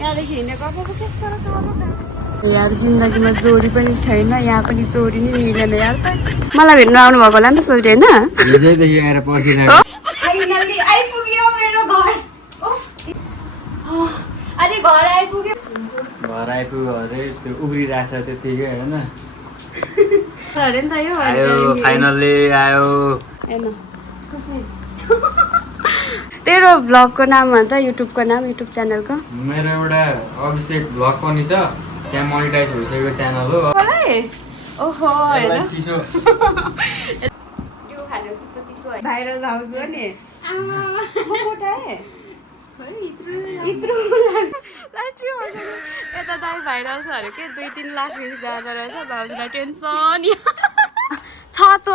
यहाँदेखि हिँडेको अब यार जिन्दगीमा जोडी पनि छैन यहाँ पनि जोडी नै मिलेन यार त मलाई भेट्न आउनु भएको होला नि त सोल्टी होइन आइपुग्यो मेरो घर अनि घर आइपुग्यो अरे त्यो उब्रिरहेछ त्यतिकै होइन अरे नि त यो आयो फाइनल्ली आयो तेरो ब्लगको नाम भन्छ युट्युबको नाम युट्युब च्यानलको मेरो एउटा अभिषेक ब्लग पनि छ त्यहाँ मोनिटाइज भइसकेको च्यानल हो ओहो चिसो भाइरल हाउस हो नि यता दाइ भाइरल छ अरे के 2-3 लाख भ्युज जाँदो रहेछ भाउजूलाई टेन्सन छ त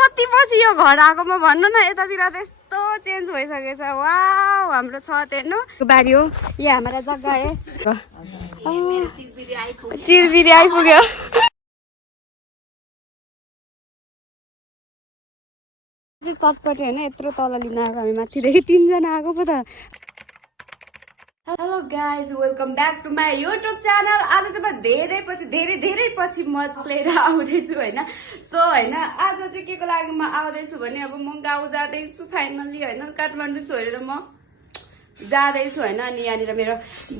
कति पछि यो घर आएकोमा भन्नु न यतातिर त यस्तो चेन्ज भइसकेछ वा हाम्रो छ हेर्नु बारी हो यहाँ हाम्रो जग्गा है चिरबिरी आइपुग्यो चटपटे होइन यत्रो तल लिन आएको हामी माथिदेखि 3 जना आएको पो त hello guys welcome back to my YouTube channel आज चाहिँ म धेरै पछि मत लिएर आउँदैछु होइन सो होइन आज चाहिँ के को लागि म आउँदैछु भने अब म गाउँ जाँदैछु फाइनल्ली होइन काठमाडौँ छोडेर म जाँदैछु होइन अनि यहाँनिर मेरो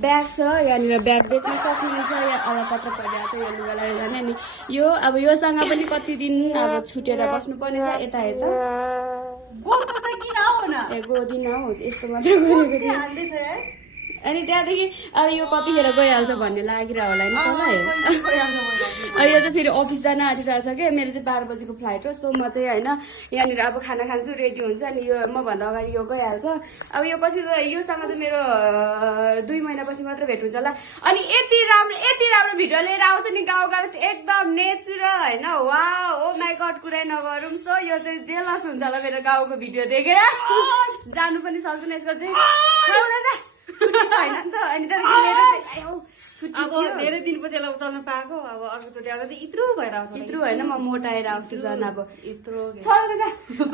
ब्याग छ यहाँनिर ब्याग देख्न सक्नुहुन्छ यहाँ अलपत्र परिरहेको छ यो लुगा लगाएर जाने अनि यो अब योसँग पनि कति दिन अब छुटेर बस्नुपर्ने छ यता यता गोदिन हौ यस्तो मात्रै गरेको अनि त्यहाँदेखि अब यो कतिखेर गइहाल्छ भन्ने लागिरह होला नि तँलाई यो चाहिँ फेरि अफिस जान आँटिरहेको छ क्या मेरो चाहिँ 12 बजीको फ्लाइट हो सो म चाहिँ होइन यहाँनिर अब खाना खान्छु रेडी हुन्छ अनि यो मभन्दा अगाडि यो गइहाल्छ अब यो पछि योसँग चाहिँ मेरो 2 महिनापछि मात्र भेट हुन्छ होला अनि यति राम्रो भिडियो लिएर आउँछ नि गाउँघर चाहिँ एकदम नेचुरल होइन वा ओ माई गड कुरै नगरौँ सो यो चाहिँ जेलस हुन्छ होला मेरो गाउँको भिडियो देखेर जानु पनि सक्दैन यसको चाहिँ छैन नि त अनि धेरै दिनपछि यसलाई उचाल्न पाएको अब अर्कोचोटि आउँदा चाहिँ इत्रु भएर आउँछ इत्रु होइन म मोटाएर आउँछु झन् अब इत्रु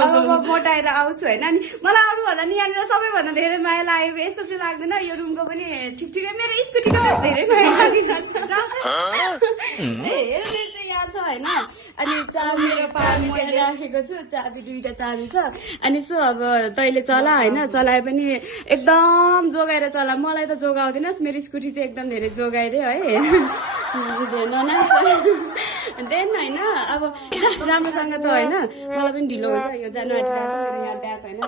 अब म मोटाएर आउँछु होइन अनि मलाई अरू भन्दा नि यहाँनिर सबैभन्दा धेरै माया लागेको यसको चाहिँ लाग्दैन यो रुमको पनि ठिकै मेरो स्कुटीको धेरै माया लागिरहेको छ होइन अनि चाबी मैले राखेको छु चाबी 2टा चाबी छ अनि सो अब तैँले चला होइन चलाए पनि एकदम जोगाएर चला मलाई त जोगाउँदैनस् मेरो स्कुटी चाहिँ एकदम धेरै जोगाइदियो है देन होइन अब राम्रोसँग त होइन मलाई पनि ढिलो हुन्छ यो जानु आँटिरहेको छ मेरो यहाँ ब्याग होइन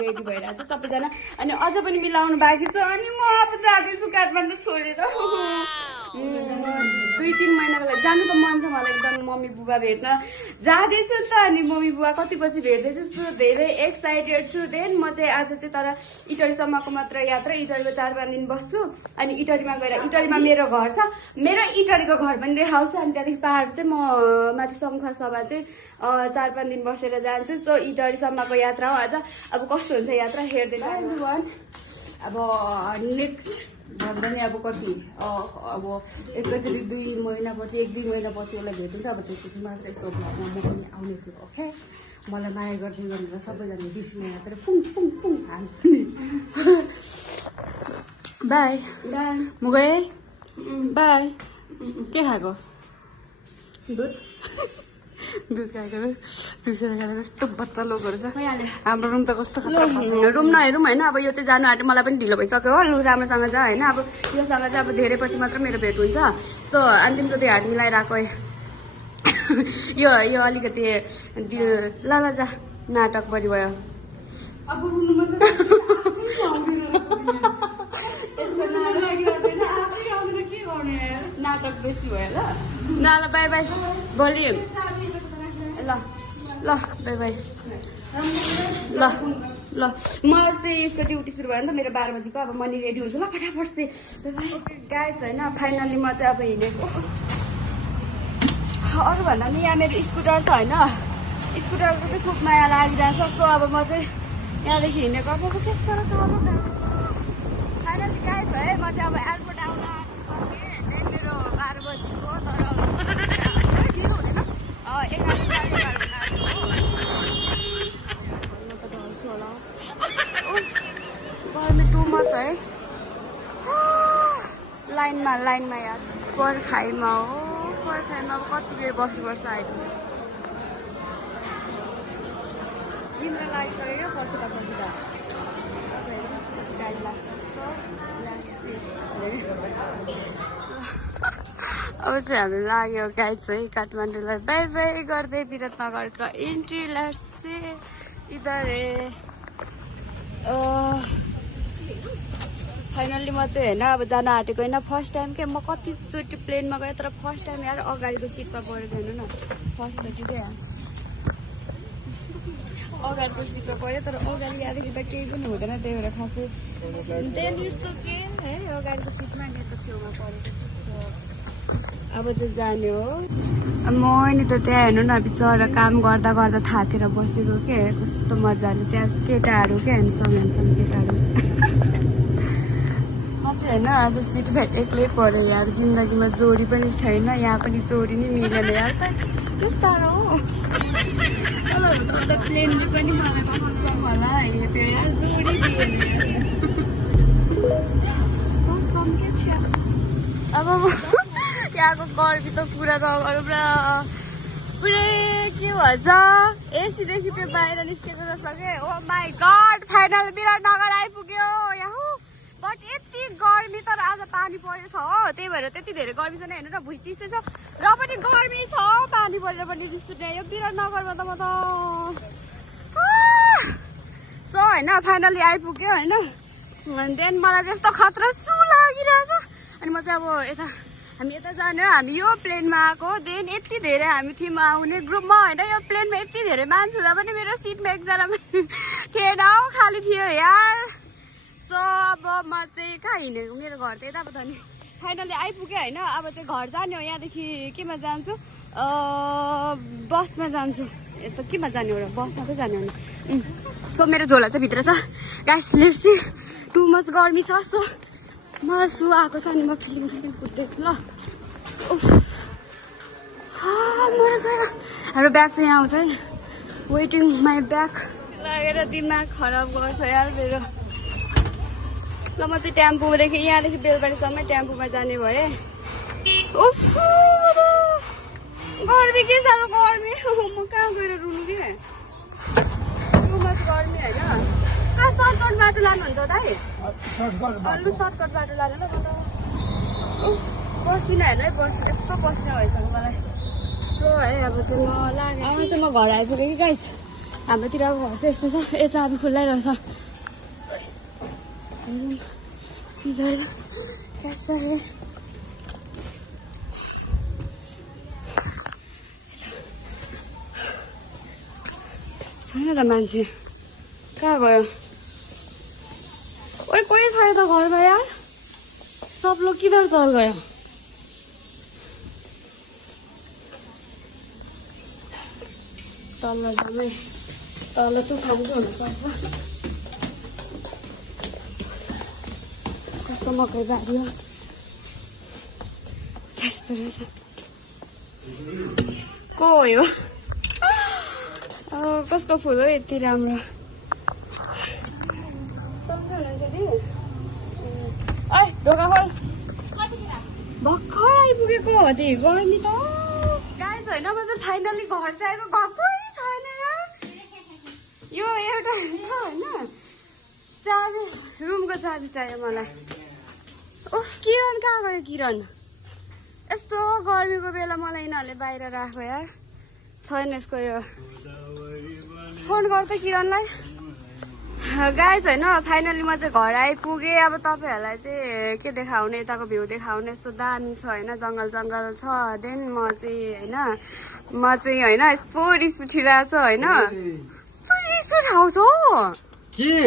रेडी भइरहेको छ सबैजना अनि अझ पनि मिलाउनु बाँकी छ अनि म अब जाँदैछु काठमाडौँ छोडेर 2-3 महिनाको लागि जानु त मन छ मलाई एकदम मम्मी बुबा भेट्न जाँदैछु नि त अनि मम्मी बुबा कति पछि भेट्दैछु सो धेरै एक्साइटेड छु देन म चाहिँ आज चाहिँ तर इटलीसम्मको मात्र यात्रा इटलीको 4-5 दिन बस्छु अनि इटलीमा गएर इटलीमा मेरो घर छ मेरो इटलीको घर पनि देखाउँछ अनि त्यहाँदेखि पहाड चाहिँ म माथि शङ्खर सभा चाहिँ 4-5 दिन बसेर जान्छु सो इटलीसम्मको यात्रा हो आज अब कस्तो हुन्छ यात्रा हेर्दै अब नेक्स्ट भन्दा नि अब कति अब एकैचोटि 2 महिनापछि 1-2 महिनापछि उसलाई भेटिन्छ अब त्यसपछि मात्र यस्तो भ्लगमा म पनि आउनेछु ओके मलाई माया गरिदिनु भनेर सबैजना बिर्सिने मात्र पुङ पुङ पुङ हान्छ नि बाई म गएँ बाई के खाएको दुध खाएको चुसेर खाएको कस्तो बच्चा लोकहरू छ हाम्रो रुम त कस्तो रुम नहेरौँ होइन अब यो चाहिँ जानु आँट्यो मलाई पनि ढिलो भइसक्यो हो लु राम्रोसँग जा होइन अब योसँग चाहिँ अब धेरै पछि मात्र मेरो भेट हुन्छ सो अन्तिम त त्यो हात मिलाइरहेको यो अलिकति ल जा नाटक बढी भयो नाटक बेसी भयो ल बाई बाई भोलि ल बाई बाई ल म चाहिँ यसको ड्युटी सुरु भयो नि त मेरो 12 बजीको अब मनी रेडी हुन्छ ल फटाफट चाहिँ गाइज होइन फाइनल्ली म चाहिँ अब हिँडेको अरूभन्दा पनि यहाँ मेरो स्कुटर छ होइन स्कुटरको चाहिँ खुब माया लागिरहेको छ सो अब म चाहिँ यहाँदेखि हिँडेको अब फाइनल्ली गाइज है म चाहिँ अब एयरपोर्ट आउन आँटेँ मेरो 12 बजीको तर ढिलो हुँदैन 11 गर्मी टु मच है लाइनमा यार पर्खाइमा हो पर्खाइमा अब कति बेर बस्नुपर्छ अहिले निन्द्रा लागिसक्यो पर्खिँदा गाडी लाग्छ अब चाहिँ हामी लाग्यो गाइस है काठमाडौँलाई बाई बाई गर्दै विराटनगरको इन्ट्री लेट्स चाहिँ इधर फाइनल्ली म चाहिँ होइन अब जान आँटेको होइन फर्स्ट टाइम के म कतिचोटि प्लेनमा गएँ तर फर्स्ट टाइम यार अगाडिको सिटमा परेको हेर्नु न फर्स्टचोटि चाहिँ अगाडिको सिटमा पऱ्यो तर अगाडि यहाँदेखि त केही पनि हुँदैन त्यही भएर खासै त्यहाँनिर यस्तो के है अगाडिको सिटमा यता छेउमा परेको अब चाहिँ जाने हो मैले त त्यहाँ हेर्नु न बिचरा काम गर्दा गर्दा थाकेर बसेको के कस्तो मजाले त्यहाँ केटाहरू के ह्यान्डसम केटाहरू होइन आज सिट भेट एक्लै पऱ्यो यार जिन्दगीमा जोडी पनि छैन यहाँ पनि जोडी नै मिलेन यार त कस्तो साह्रो हो प्लेनले पनि मलाई कस्तो होला हेर्यो यार जोडी दिएन अब यहाँको गर्मी त पुरा नगरौँ र पुरै के भन्छ एसीदेखि त्यो बाहिर निस्केको जस्तो के ओ माई गड फाइनल विराटनगर आइपुग्यो यहाँ बट यति गर्मी तर आज पानी परेछ हो त्यही भएर त्यति धेरै गर्मी छैन हेर्नु न भुइँ चिसो छ र पनि गर्मी छ पानी परेर पनि त्यस्तो यो विराटनगरमा त म त सो होइन फाइनली आइपुग्यो होइन देन मलाई त्यस्तो खतरा सु लागिरहेछ अनि म चाहिँ अब यता हामी यता जाने हामी यो प्लेनमा आएको देन यति धेरै हामी थियौँ आउने ग्रुपमा होइन यो प्लेनमा यति धेरै मान्छे हुँदा पनि मेरो सिटमा एकजना पनि थिएन हौ खाली थियो यार सो अब म चाहिँ कहाँ हिँडेको मेरो घर चाहिँ यता पो त नि फाइनली आइपुग्यो होइन अब चाहिँ घर जाने हो यहाँदेखि केमा जान्छु बसमा जान्छु यता केमा जाने हो र बसमा चाहिँ जाने हो नि सो मेरो झोला चाहिँ भित्र छ guys let's see too much गर्मी छ सो मलाई सु आएको छ अनि म फिलिङ कुद्दैछु ल हाम्रो ब्याग चाहिँ यहाँ आउँछ है वेटिङ माई ब्याग लागेर दिमाग खराब गर्छ यार मेरो ल म चाहिँ टेम्पोदेखि यहाँदेखि बेलबारीसम्म टेम्पोमा जाने भएँ गर्मी के साह्रो गर्मी म कहाँ गएर रुनु कि गर्मी होइन कहाँ सर्टकट बाटो लानुहुन्छ त है अरू सर्टकट बाटो लानु ल पसिना हेर्नु है यस्तो पसिना भइसक्यो मलाई सो है अब चाहिँ म लाग्यो आउनु चाहिँ म घर आइपुगेँ कि गाइस हाम्रोतिर अब घर चाहिँ यस्तो छ यता अब खुल्लै रहेछ छैन त मान्छे कहाँ गयो ओइ कोही छैन त घरमा यार सब लोग किधर चल गयो तल जामै तल तुफान चाहिँ हुनुपर्छ कस्तो मकै बारी हो त्यस्तो रहेछ को हो यो कसको फुल हो यति राम्रो ढोका खोल भर्खर आइपुगेको हो त्यही गर्मी त गाई छैन म चाहिँ फाइनली घर चाहिँ आएको घर कोही छैन यार यो एउटा छ होइन चाबी रुमको चाबी चाहियो मलाई उफ किरण कहाँ गयो किरण यस्तो गर्मीको बेला मलाई यिनीहरूले बाहिर राख्यो यार छैन यसको यो फोन गर्दै किरणलाई गाइज होइन फाइनली म चाहिँ घर आइपुगेँ अब तपाईँहरूलाई चाहिँ के देखाउने यताको भ्यू देखाउने यस्तो दामी छ होइन जङ्गल जङ्गल छ देन म चाहिँ होइन यस्तो रिस उठिरहेको छ होइन रिस उठाउँछ हो के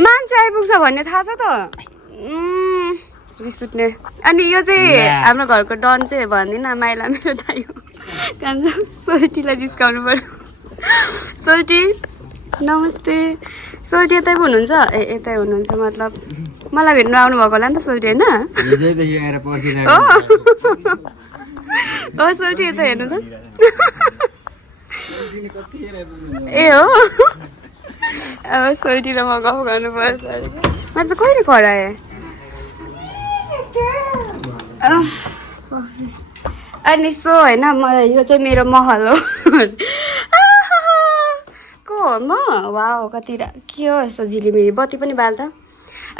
मान्छे आइपुग्छ भन्ने थाहा छ त रिस उठ्ने अनि यो चाहिँ हाम्रो घरको डन चाहिँ भन्दिनँ माइला मेरो दाइ हो कान्छ सोल्टीलाई जिस्काउनु पर्यो सोल्टी नमस्ते सोल्टी यतै हुनुहुन्छ ए यतै हुनुहुन्छ मतलब मलाई भेट्नु आउनु भएको होला नि त सोल्टी होइन हो सोल्टी यता हेर्नु त ए हो अब सोल्टी र म गफ गर्नुपर्छ म चाहिँ कहिले कराएँ अनि सो होइन मलाई यो चाहिँ मेरो महल हो को हो म वाउ कति के हो यस्तो झिलिमिली बत्ती पनि बाल त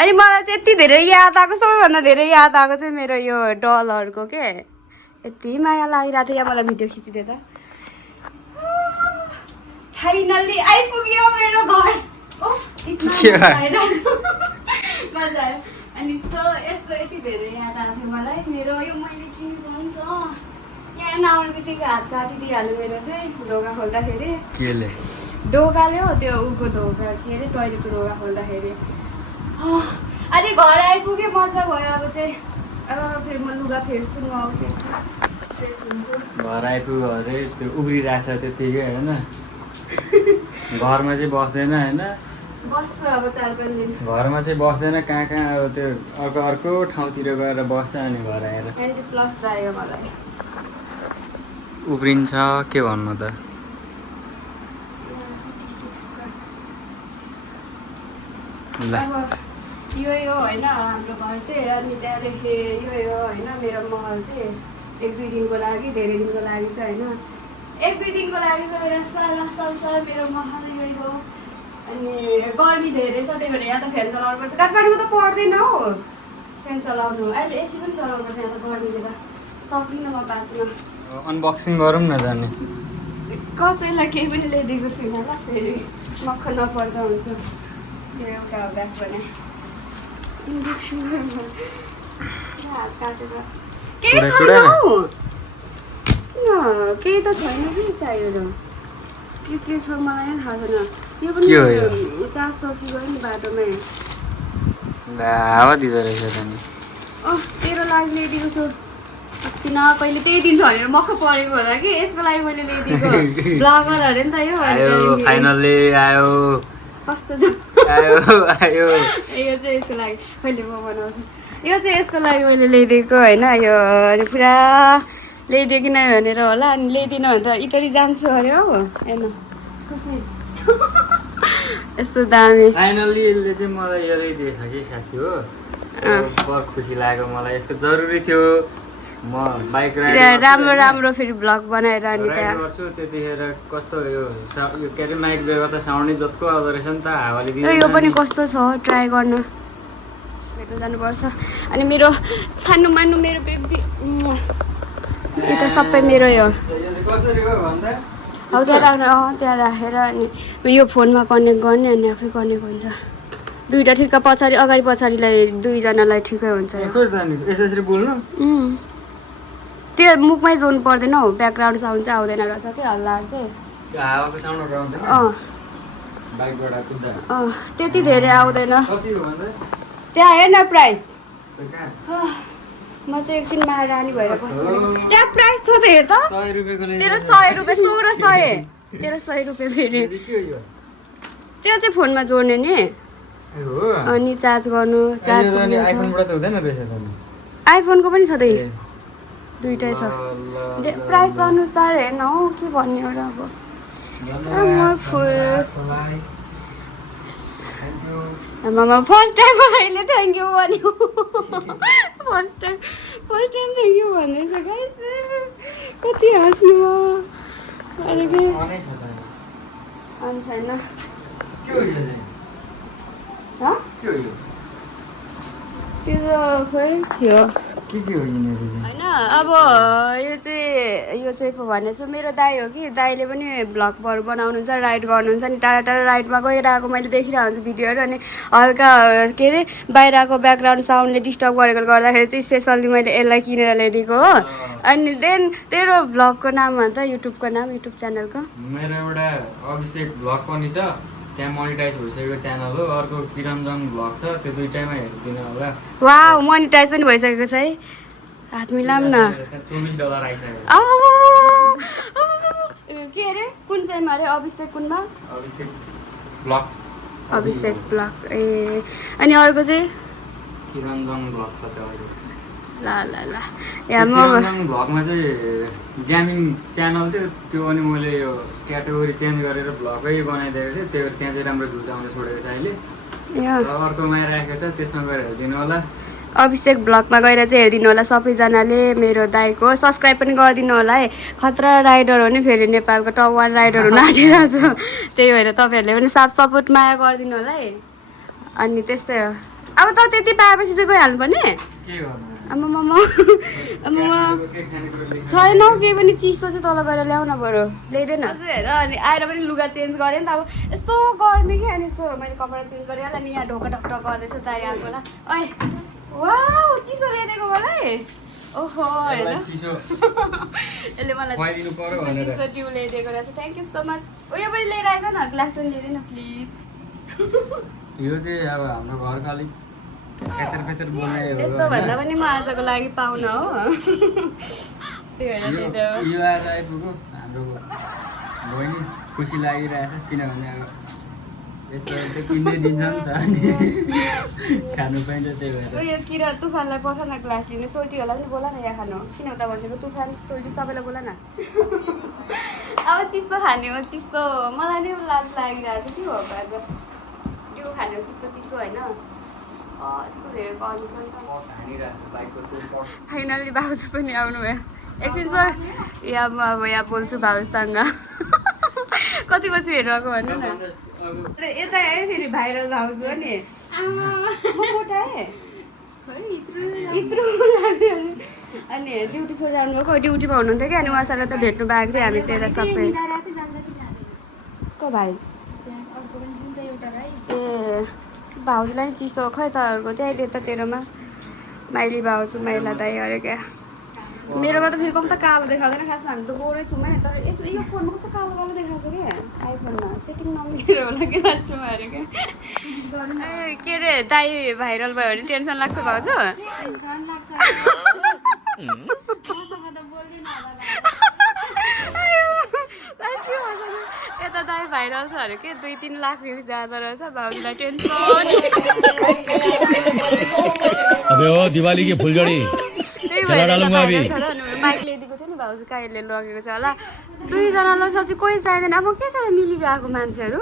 अनि मलाई चाहिँ यति धेरै याद आएको सबैभन्दा धेरै याद आएको चाहिँ मेरो यो डलहरूको के यति माया लागिरहेको थियो यहाँ मलाई भिडियो खिचिदियो त फाइनल्ली आइपुग्यो मेरो घर मजा आयो अनि सो यस्तो यति धेरै याद आएको थियो मलाई मेरो यो मैले किनेको हो नि त यहाँ नआउने बित्तिकै हात काटिदिइहाल्यो मेरो चाहिँ ढोका खोल्दाखेरि केले ढोकाले हो त्यो उको ढोका के अरे टोइलेटको ढोका खोल्दाखेरि अनि घर आइपुगेँ मजा भयो अब चाहिँ अब फेरि म लुगा फेर्छु नुहाउँछु फ्रेस हुन्छु घर आइपुग्यो अरे त्यो उब्रिरहेछ त्यत्तिकै होइन घरमा चाहिँ बस्दैन होइन बस्छु अब 4-5 दिन घरमा चाहिँ बस्दैन कहाँ कहाँ अब त्यो अर्को ठाउँतिर गएर बस्छ अनि घर आएर 90+ चाहियो मलाई उब्रिन्छ के भन्नु त ल अब यो होइन हाम्रो घर चाहिँ अनि त्यहाँदेखि यो होइन मेरो महल चाहिँ 1-2 दिनको लागि धेरै दिनको लागि चाहिँ होइन 1-2 दिनको लागि चाहिँ मेरो सारा संसार मेरो महल यो हो अनि गर्मी धेरै छ त्यही भएर यहाँ त फ्यान चलाउनु पर्छ काठमाडौँमा त पर्दैन हौ फ्यान चलाउनु अहिले एसी पनि चलाउनु पर्छ यहाँ त गर्मीले त सक्दिनँ म बाँच्न अनबक्सिङ गरौँ न जाने कसैलाई केही पनि ल्याइदिएको छुइनँ ल फेरि मक्ख नपर्दा हुन्छ यो एउटा ब्याग भने इन्जेक्सन हात काटेर केही छैन हौ केही त छैन कि चाहियो त के छ मलाई थाहा छैन यो पनि 400 कि गयो नि बाटोमै हावा दिँदो रहेछ त नि तेरो लागि ल्याइदिएको छु न कहिले त्यही दिन छ भनेर मक्ख परेको होला कि यसको लागि मैले ल्याइदिएको ब्लगर अरे नि त यो फाइनल्ली आयो कस्तो छ आयो यो चाहिँ यसको लागि कहिले म बनाउँछु यो चाहिँ यसको लागि मैले ल्याइदिएको होइन यो अनि पुरा ल्याइदियो कि नै भनेर होला अनि ल्याइदिनँ भने त इटरी जान्छु अरे हौ हेर्नु कसरी यस्तो दामी फाइनल्ली यसले चाहिँ मलाई यो ल्याइदिएछ कि साथी हो बहुत खुसी लाग्यो मलाई यसको जरुरी थियो म बाइक राइड राम्रो राम्रो फेरि भ्लग बनाएर अनि त्यहाँ गर्छु त्यतिखेर कस्तो यो के अरे माइक बेगर त साउन्डै जतिको आउँदो रहेछ नि त हावाले तर यो पनि कस्तो छ ट्राई गर्न भेट्नु जानुपर्छ अनि मेरो सानो मान्नु मेरो बेबी यता सबै मेरो हो हौ त्यहाँ राख्नु त्यहाँ राखेर अनि यो फोनमा कनेक्ट गर्ने अनि आफै कनेक्ट हुन्छ दुईवटा ठिक्क पछाडि अगाडि पछाडिलाई दुईजनालाई ठिकै हुन्छ यसरी बोल्नु त्यो मुखमै जोड्नु पर्दैन हौ ब्याकग्राउन्ड साउन्ड चाहिँ आउँदैन रहेछ कि हल्लाहरू चाहिँ हावाको साउन्डहरू आउँदैन बाइकबाट कुद्दा त्यति धेरै आउँदैन त्यहाँ हेर न प्राइस म चाहिँ एकछिन महारानी भएर बस्छु त्यहाँ प्राइस छ त हेर त 100 रुपियाँको तेरो 100 रुपियाँ 1600 तेरो 100 रुपियाँ फेरि त्यो चाहिँ फोनमा जोड्ने नि अनि चार्ज गर्नु चार्ज आइफोनबाट त हुँदैन रहेछ त आइफोनको पनि छ त दुइटै छ प्राइस अनुसार हेर्न हौ के भन्ने हो र अब मामा फर्स्ट टाइम अहिले थ्याङ्क यू भन्यो फर्स्ट टाइम थ्याङ्क यू भन्दैछ गाइस कति हाँस्नु अरे के अनि छैन त्यो त खोइ थियो होइन अब यो चाहिँ भनेछु मेरो दाइ हो कि दाइले पनि भ्लगहरू बनाउनुहुन्छ राइड गर्नुहुन्छ नि टाढा टाढा राइडमा गइरहेको मैले देखिरहेको हुन्छु भिडियोहरू अनि हल्का के अरे बाहिरको ब्याकग्राउन्ड साउन्डले डिस्टर्ब गरेकोले गर्दाखेरि चाहिँ स्पेसल्ली मैले यसलाई किनेर ल्याइदिएको हो अनि देन तेरो भ्लगको नाम भन्छ युट्युबको नाम युट्युब च्यानलको मेरो एउटा अभिषेक भ्लग पनि छ त्यहाँ मोनिटाइज भइसकेको च्यानल हो अर्को किरञ्जन भ्लग छ त्यो दुईटैमा हेरिदिनु होला वाउ मोनिटाइज पनि भइसकेको छ है हात मिलाम न $24 आइसक्यो के अरे कुन चाहिँमा अरे अभिषेक कुनमा अभिषेक भ्लग ए अनि अर्को चाहिँ किरञ्जन भ्लग छ त्यो ल यहाँ म भ्लगमा चाहिँ गेमिङ च्यानल थियो त्यो अनि मैले यो क्याटेगोरी चेन्ज गरेर भ्लगै बनाइदिएको थिएँ त्यहाँ चाहिँ राम्रो भ्युज आउन छोडेको छ अहिले अर्कोमा राखेको छ त्यसमा गएर हेरिदिनु होला अभिषेक ब्लगमा गएर चाहिँ हेरिदिनु होला सबैजनाले मेरो दाइको सब्सक्राइब पनि गरिदिनु होला है खतरा राइडर हो नि फेरि नेपालको टप 1 राइडर हुन आँटिरहेको छ त्यही भएर तपाईँहरूले पनि साथ सपोर्ट माया गरिदिनु होला है अनि त्यस्तै हो अब त त्यति पाएपछि चाहिँ गइहाल्नुपर्ने आमामामा छैन केही पनि चिसो चाहिँ तल गएर ल्याउन बरु ल्याइदेन हेर अनि आएर पनि लुगा चेन्ज गरेँ नि त अब यस्तो गर्मी कि अनि यसो मैले कपडा चेन्ज गरिहालेँ अनि यहाँ ढोका ढकढक गर्दैछ दाइ आएको होला ऐ वाउ चिसो ल्याइदिएको मलाई ओहो हेर यसले मलाई चिसो ट्यु ल्याइदिएको रहेछ थ्याङ्क यू सो मच उयो पनि लिएर आएछ न ग्लास पनि ल्याइदिनु प्लिज यो चाहिँ अब हाम्रो घरको अलिक त्यस्तो भन्दा पनि म आजको लागि पाहुना हो त्यही भएर यो आज आइपुग्यो हाम्रो बहिनी खुसी लागिरहेछ किनभने अब यस्तो किन्दै दिन्छ नि त अनि खानु पाइन्छ त्यही भएर उयो किरा तुफानलाई पठाउ न ग्लास लिनु सोल्टी होला नि बोला न यहाँ खानु किन उता भनेको तुफान सोल्टी सबैलाई बोला न अब चिसो खाने हो चिसो मलाई नै लाज लागिरहेको छ के हो आज त्यो खाने हो चिसो चिसो होइन फाइनल्ली भाउजू पनि आउनुभयो एकछिन सर यहाँ म अब यहाँ बोल्छु भाउजूसँग कति पछि हेरेर आएको भन्नु न यता आयो फेरि भाइरल भाउजू हो नि यत्रो लाग्यो अनि ड्युटी छोडेर आउनुभएको ड्युटीमा हुनुहुन्थ्यो कि अनि उहाँसँग त भेट्नु भएको थियो हामी चाहिँ यता सबै को भाइ ए भाउजूलाई नि चिसो खै तपाईँहरूको त्यही त्यतातिरमा माइली भाउजू माइला दाइ अरे क्या मेरोमा त फेरि कम त कालो देखाउँदैन खासमा हामी त गोरै छौँ है तर यसो यो फोनमा कस्तो कालो कालो देखाउँछ कि आइफोनमा सेटिङ नमिलेर होला कि लास्टमा अरे क्या के अरे दाइ भाइरल भयो भने टेन्सन लाग्छ भाउजू यता दाइ भाइरल छ अरे के 2-3 लाख भ्युज जाँदो रहेछ भाउजूलाई टेन्सन अबे ओ दिवाली की फुलझडी चला डालूंगा अभी बाइक ल्याइदिएको थियो नि भाउजू कहिले लगेको छ होला दुईजनालाई सच्ची कोही चाहिँदैन अब के साह्रो मिलिरहेको मान्छेहरू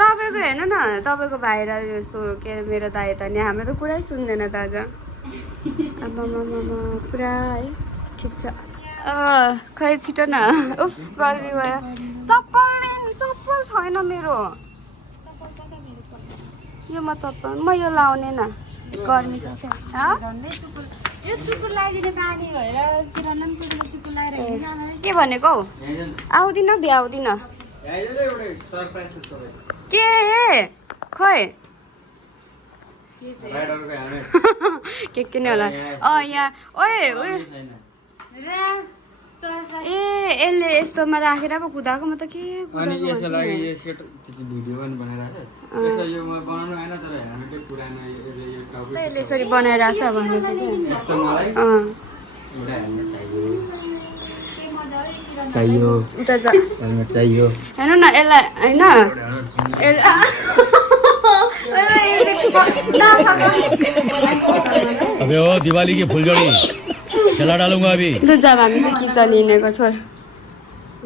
तपाईँको हेर्नु न तपाईँको भाइर जस्तो के अरे मेरो दाइ त नि हाम्रो त कुरै सुन्दैन दाजु आमामा पुरा है ठिक छ खै छिटो न उफ गर्मी भयो चप्पल छैन मेरो यो म चप्पल म यो लाउने न गर्मी छ यो चुकुर लगाइदिने पानी भएर किरणले पनि चुकुर लगाइरहेको जाँदैन के भनेको हौ आउँदिन भ्याउँदिन के खै के नै होला यहाँ ओए ए यसले यस्तोमा राखेर पो कुदाएको म त के यसले यसरी बनाइरहेछ भन्नु चाहियो उता चाहियो हेर्नु न यसलाई होइन अबे ओ दिवाली की फुलझडी चला डालूंगा अभी जब हामी चाहिँ किचन हिँडेको छोर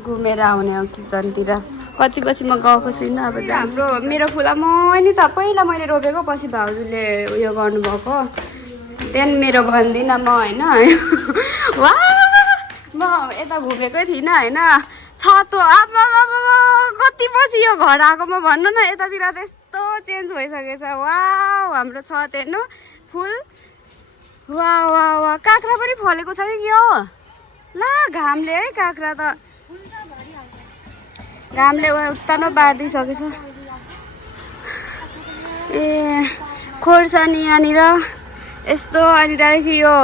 घुमेर आउने हो किचनतिर कति पछि म गएको छुइनँ अब हाम्रो मेरो फुला नि त पहिला मैले रोपेको पछि भाउजूले उयो गर्नुभएको त्यहाँदेखि मेरो भन्दिनँ म होइन वा म यता घुमेकै थिइनँ होइन छतो अब कति पछि यो घर आएकोमा भन्नु न यतातिर त यस्तो चेन्ज भइसकेछ वा हाम्रो छत हेर्नु फुल वा वा वा काँक्रा पनि फलेको छ कि के हो ला घामले है काँक्रा त घामले उत्तानो बारिदिइसकेछ ए खोर्सानी यहाँनिर यस्तो अनि त्यहाँदेखि यो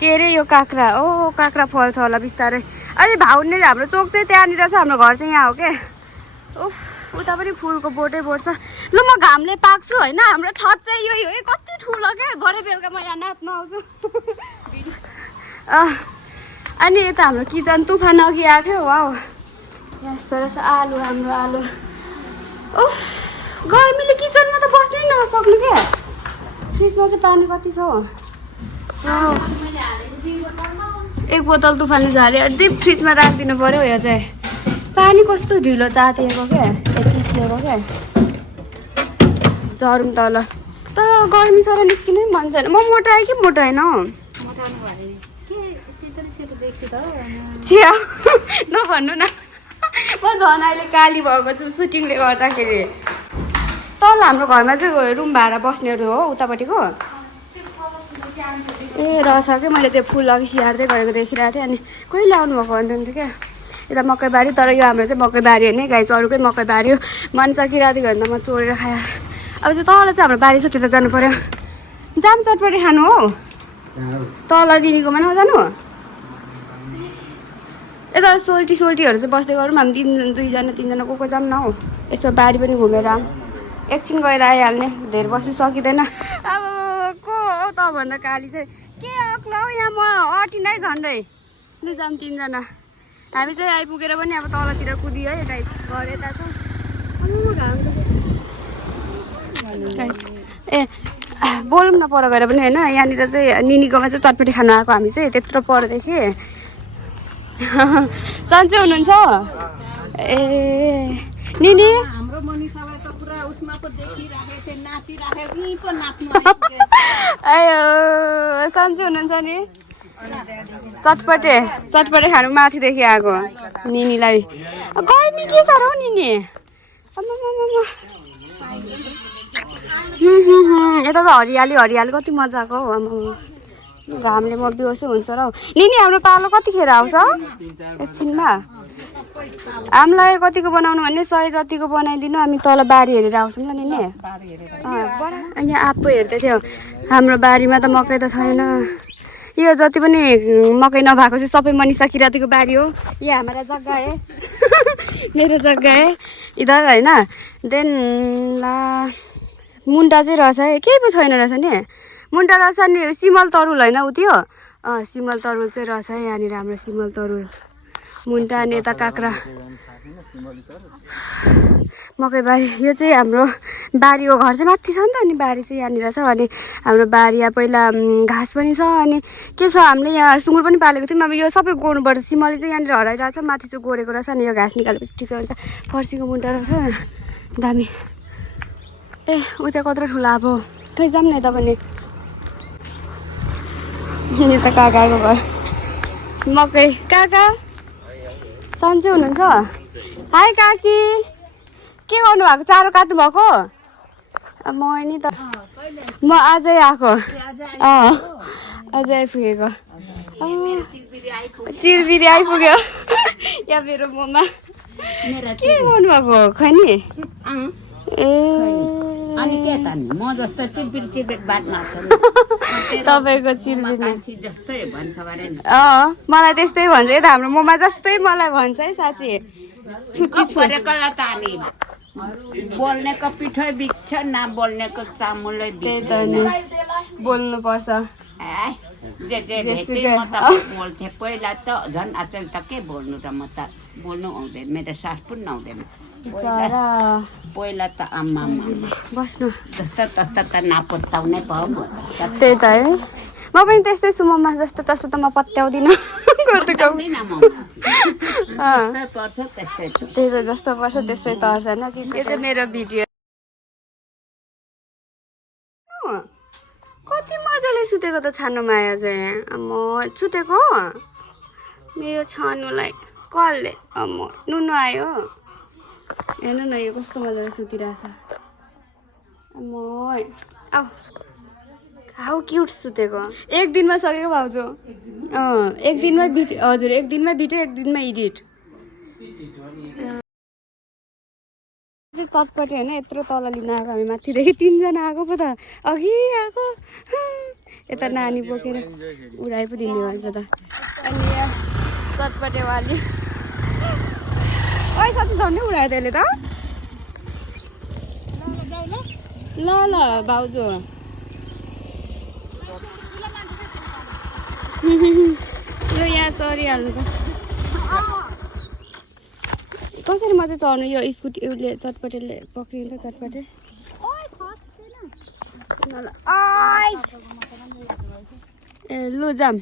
के अरे यो काँक्रा ओ काँक्रा फल्छ होला बिस्तारै अनि भाउने हाम्रो चोक चाहिँ त्यहाँनिर छ हाम्रो घर चाहिँ यहाँ हो क्या उफ उता पनि फुलको बोटै बोट छ ल म घामले पाक्छु होइन हाम्रो छत चाहिँ यो है कति ठुलो क्या भरे बेलुका म यहाँ नाच्न आउँछु अनि यता हाम्रो किचन तुफान अघि आएको थियो वाउ यस्तो रहेछ आलु हाम्रो आलु उफ गर्मीले किचनमा त बस्नै नसक्नु क्या फ्रिजमा चाहिँ पानी कति छ एक बोतल तुफानले झाल्यो डिप फ्रिजमा राखिदिनु पऱ्यो यो चाहिँ पानी कस्तो ढिलो तातिएको क्या चिसिएको क्या झरौँ त ल तर गर्मी सर निस्किनु मन छैन। म मोटा आएँ कि मोटा होइन हौ मोटाउनु भने के सेतो सेतो देख्छु त छिया नभन्नु न म झन् अहिले काली भएको छु सुटिङले गर्दाखेरि। तल हाम्रो घरमा चाहिँ रुम भाडा बस्नेहरू हो उतापट्टिको ए रहेछ क्या मैले त्यो फुल अघि स्याहार्दै गरेको देखिरहेको थिएँ अनि कहिले आउनुभएको भन्नुहुन्थ्यो क्या यता मकैबारी तर यो हाम्रो चाहिँ मकैबारी होइन गाई चाहिँ अरूकै मकैबारी हो मन सकिरहेको थियो भने त म चोरेर खाएँ अब चाहिँ तल चाहिँ हाम्रो बारी छ त्यता जानु पऱ्यो जाम चटपटी खानु हो तल लिनीकोमा नजानु यता सोल्टीहरू चाहिँ बस्दै गरौँ हामी 2जना 3जना को जाऊँ न हौ यसो बारी पनि घुमेर एकछिन गएर आइहाल्ने धेरै बस्नु सकिँदैन अब को हो त भन्दा काली चाहिँ के अक्लो हौ यहाँ म अटिनै झन्डै जाऊँ 3जना हामी चाहिँ आइपुगेर पनि अब तलतिर कुदियो है यता घर यता छ ए बोलौँ न पर गएर पनि होइन यहाँनिर चाहिँ निनीकोमा चाहिँ चटपटी खानु आएको हामी चाहिँ त्यत्रो परदेखि सन्चै हुनुहुन्छ ए निनी हाम्रो मनिषालाई त पुरा उसमा पो देखिराखेको थिएँ नाचिराखेको नि पो नाच्नु आयो सन्चै हुनुहुन्छ नि चटपटे खानु माथिदेखि आएको निनीलाई गर्मी के छ र हौ निनी यता त हरियाली कति मजाको हौ घामले म बेहोसै हुन्छ र हौ निनी हाम्रो पालो कतिखेर आउँछ एकछिनमा हामीलाई कतिको बनाउनु भने 100 जतिको बनाइदिनु हामी तल बारी हेरेर आउँछौँ ल निनी यहाँ आप्पो हेर्दै थियो हाम्रो बारीमा त मकै त छैन यो जति पनि मकै नभएको चाहिँ सबै मनिषा किरातीको बारी हो यो हाम्रो जग्गा है मेरो जग्गा है इधर होइन देन ला मुन्टा चाहिँ रहेछ है केही पो छैन रहेछ नि मुन्टा रहेछ नि सिमल तरुल होइन उ त्यो सिमल तरुल चाहिँ रहेछ है यहाँनिर हाम्रो सिमल तरुल मुन्टा अनि यता काँक्रा मकैबारी यो चाहिँ हाम्रो बारी हो घर चाहिँ माथि छ नि त अनि बारी चाहिँ यहाँनिर छ अनि हाम्रो बारी यहाँ पहिला घाँस पनि छ अनि के छ हामीले यहाँ सुँगुर पनि पालेको थियौँ अब यो सबै गोड्नुपर्छ सिमली चाहिँ यहाँनिर हराइरहेको छ माथि चाहिँ गोडेको रहेछ अनि यो घाँस निकालेपछि ठिकै हुन्छ फर्सीको मुन्टा रहेछ दामी ए उता कत्रो ठुलो अब खै जाऊँ न यता पनि यता काकाको घर मकै काका सन्चै हुनुहुन्छ हाई काकी के गर्नु भएको चारो काट्नु भएको म नि त म आजै आएको अझै आइपुगेको चिरबिरी आइपुग्यो यहाँ मेरो मोमा के गर्नु भएको खै नि ए अनि के त म जस्तो चिरबिर बात मार्छ तपाईँको चिरबिरी जस्तै भन्छ गरे नि मलाई त्यस्तै भन्छ यता हाम्रो मोमा जस्तै मलाई भन्छ है साँच्ची छुच्ची गरेकोलाई त हामी बोल्नेको पिठो बिग्छ नबोल्नेको चामलै त्यही त नि बोल्नुपर्छ जे भेटे म त बोल्थेँ पहिला त झन् अचेल त के बोल्नु र म त बोल्नु आउँदैन मेरो सास पनि आउँदैन पहिला त आम्मा बस्नु जस्तो तस्तो त नापत्ताउने भयो म त्यही त है म पनि त्यस्तै छु ममा जस्तो तस्तो त म पत्याउँदिनँ त्यही त जस्तो पर्छ त्यस्तै तर्छ होइन कि यो चाहिँ मेरो भिडियो कति मजाले सुतेको त छानुमा आयो चाहिँ म सुतेको मेरो छानुलाई कसले नुनु आयो हेर्नु न यो कस्तो मजाले सुतिरहेछ आऊ हाउ क्युट सुतेको एक दिनमा सकेको भाउजू एक दिनमै भिडियो हजुर एक दिनमै भिडियो एक दिनमै एडिट चाहिँ चटपटी होइन यत्रो तल लिन आएको हामी माथिदेखि 3जना आएको पो त अघि आएको यता नानी बोकेर उडाइ पो दिने भन्छ त अनि यहाँ चटपटेवाली ओइ साथी झन्डै उडायो त्यसले त ल ल भाउजू यो यहाँ चढिहाल्नु त कसरी म चाहिँ चढ्नु यो स्कुटी उसले चटपटेले पक्रिन्छ चटपटे ए लु जाम